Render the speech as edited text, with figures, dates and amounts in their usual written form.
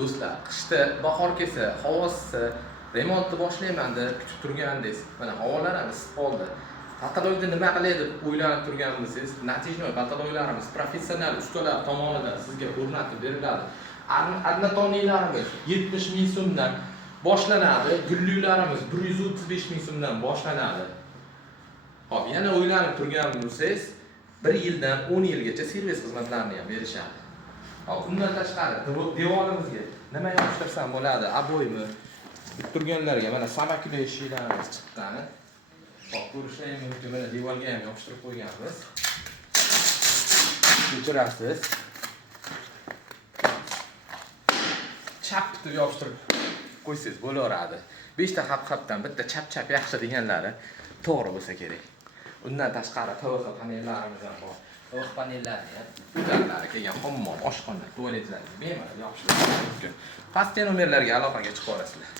Do'stlar, qishda bahor kelsa, havo isisa, remontni boshlayman deb kutib turgandingiz. Mana havolar ham isib qoldi. Patologda nima qilay deb o'ylanib turganmisiz? Natijnoy patologlarimiz professional ustalar tomonidan sizga o'rnatib beriladi. Adnatoniylarimiz 70 ming so'mdan boshlanadi, gullilarimiz 135 ming so'mdan boshlanadi. Hop, yana o'ylanib turgan bo'lsangiz, 1 yildan 10 yilgacha servis xizmatlarini ham berishadi. Hop, undan tashqari devorimizga nima yopishtirsam bo'ladi? Aboymi? Turganlarga mana samakli shiylarimiz chiqqan. Hop, ko'rishingiz mumkin, mana devorga ham yopishtirib qo'yganmiz. Kechirasiz. Chap deb yopishtirib qo'ysangiz bo'laveradi. 5 ta hap-hapdan bitta chap-chap yaxshi deganlari to'g'ri bo'lsa kerak. Undan tashqari TVH panellarimiz ham bor. TVH panellarni ham ularlari kelgan hammom, oshxona, tualetlarni bemalol yopishtirib mumkin. Pastki nomerlarga aloqaga chiqa olasizlar.